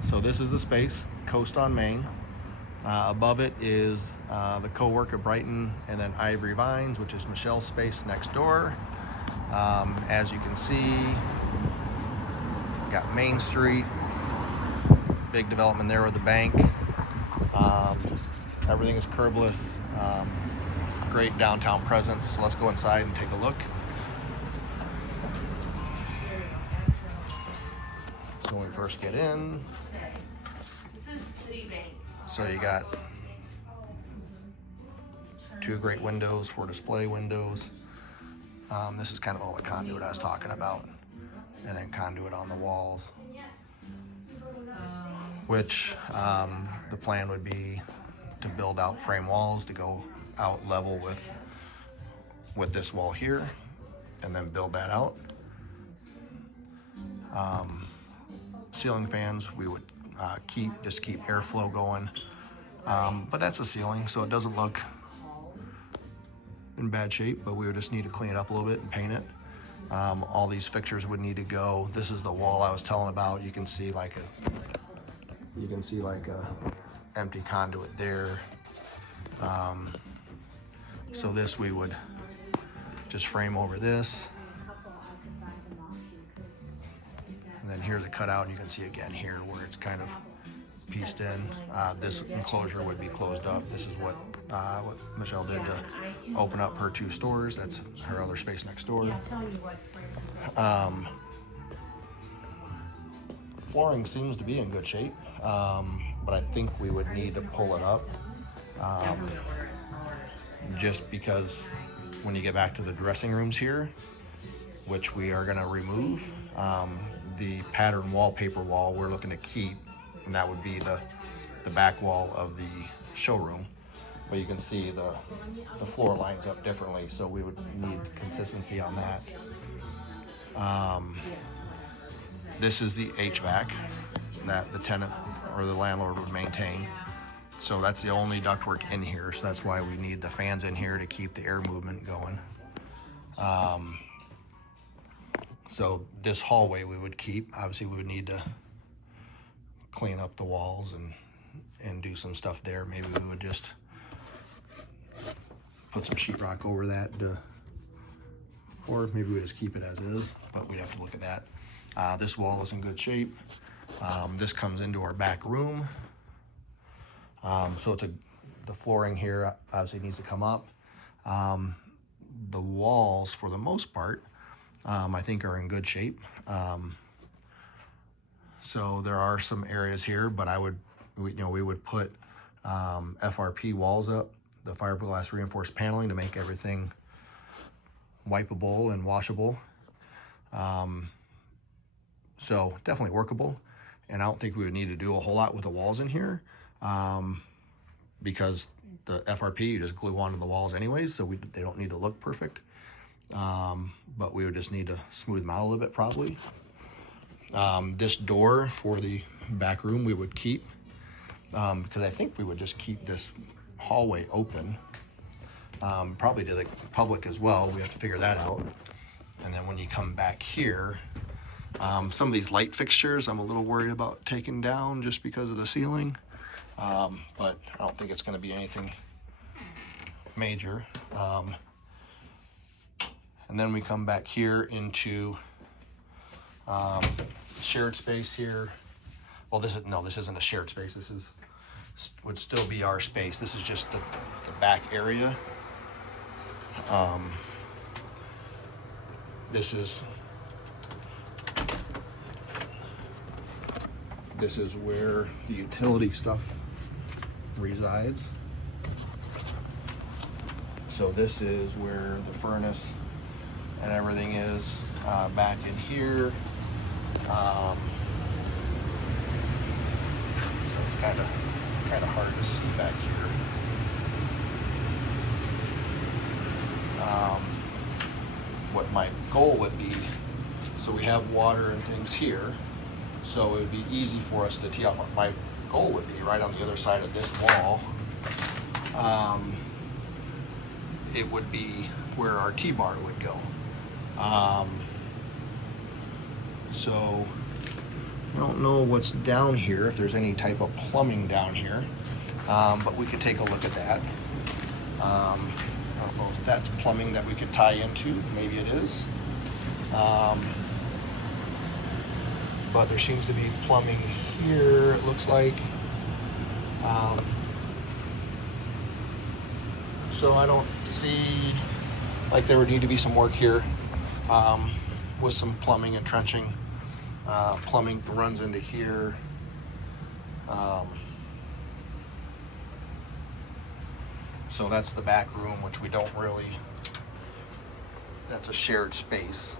So this is the space, Coast on Main. Above it is the co-work of Brighton, and then Ivory Vines, which is Michelle's space next door. As you can see, got Main Street, big development there with the bank. Everything is curbless, great downtown presence. So let's go inside and take a look. So when we first get in, so you got two great windows for display windows. This is kind of all the conduit I was talking about, and then conduit on the walls, which the plan would be to build out frame walls to go out level with this wall here, and then build that out. Ceiling fans we would keep airflow going, but that's a ceiling, so it doesn't look in bad shape, but we would just need to clean it up a little bit and paint it. All these fixtures would need to go. This is the wall I was telling about. You can see like a empty conduit there. So this we would just frame over this. And then here's a cutout, and you can see again here where it's kind of pieced in. This enclosure would be closed up. This is what Michelle did to open up her two stores. That's her other space next door. Flooring seems to be in good shape, but I think we would need to pull it up, just because when you get back to the dressing rooms here, which we are going to remove, the pattern wallpaper wall we're looking to keep, and that would be the back wall of the showroom. But you can see the floor lines up differently, so we would need consistency on that. This is the HVAC that the tenant or the landlord would maintain. So that's the only ductwork in here, so that's why we need the fans in here to keep the air movement going. So this hallway we would keep. Obviously we would need to clean up the walls and do some stuff there. Maybe we would just put some sheetrock over that, or maybe we just keep it as is, but we'd have to look at that. This wall is in good shape. This comes into our back room. So the flooring here obviously needs to come up. The walls, for the most part, I think are in good shape. So there are some areas here, but we would put FRP walls up, the fiberglass reinforced paneling, to make everything wipeable and washable. So definitely workable, and I don't think we would need to do a whole lot with the walls in here, because the FRP you just glue onto the walls anyways, so they don't need to look perfect. But we would just need to smooth them out a little bit probably. This door for the back room we would keep, because I think we would just keep this hallway open, probably to the public as well. We have to figure that out. And then when you come back here, some of these light fixtures I'm a little worried about taking down just because of the ceiling, but I don't think it's going to be anything major. And then we come back here into shared space here. Well, this isn't a shared space. This would still be our space. This is just the back area. This is where the utility stuff resides. So this is where the furnace and everything is, back in here. So it's kind of hard to see back here. What my goal would be, so we have water and things here, so it would be easy for us to tee off. My goal would be right on the other side of this wall. It would be where our T-bar would go. So I don't know what's down here, if there's any type of plumbing down here, but we could take a look at that. I don't know if that's plumbing that we could tie into. Maybe it is. But there seems to be plumbing here, it looks like. So I don't see like there would need to be some work here with some plumbing and trenching. Plumbing runs into here. So that's the back room, which we don't really, that's a shared space.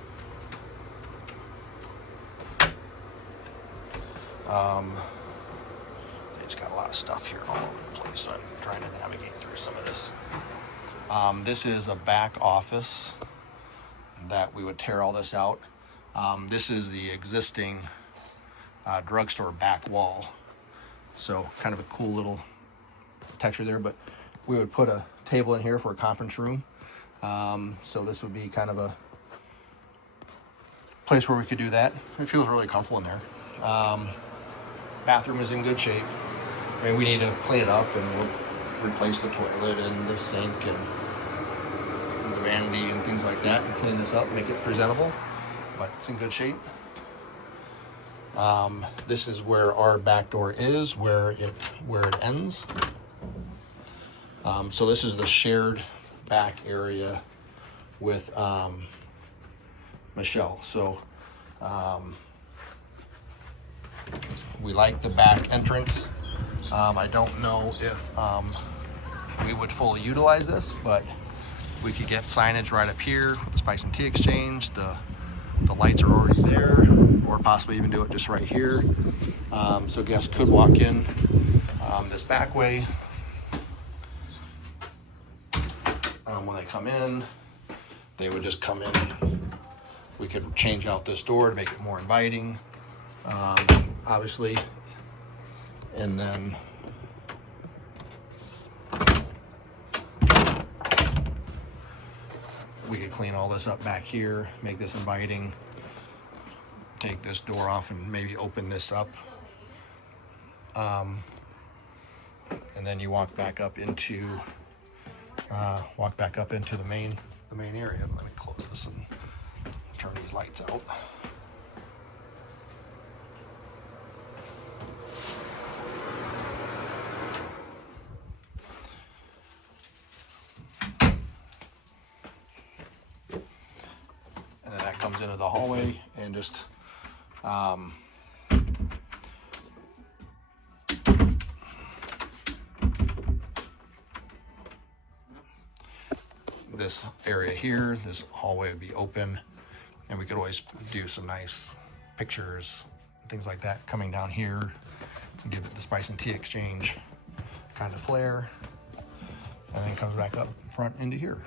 They just got a lot of stuff here all over the place, so I'm trying to navigate through some of this. This is a back office that we would tear all this out. This is the existing drugstore back wall. So kind of a cool little texture there, but we would put a table in here for a conference room. So this would be kind of a place where we could do that. It feels really comfortable in there. Bathroom is in good shape. I mean, we need to clean it up and we'll replace the toilet and the sink and the vanity and things like that and clean this up, make it presentable, but it's in good shape. This is where our back door is, where it ends. So this is the shared back area with Michelle. So we like the back entrance. I don't know if we would fully utilize this, but we could get signage right up here with the Spice and Tea Exchange. The lights are already there, or possibly even do it just right here. So guests could walk in this back way. When they come in, they would just come in. We could change out this door to make it more inviting, obviously. And then we could clean all this up back here, make this inviting, take this door off and maybe open this up. And then you walk back up into the main area. Let me close this and turn these lights out. And then that comes into the hallway and just this area here, this hallway would be open, and we could always do some nice pictures, things like that, coming down here and give it the Spice and Tea Exchange kind of flair, and then comes back up front into here.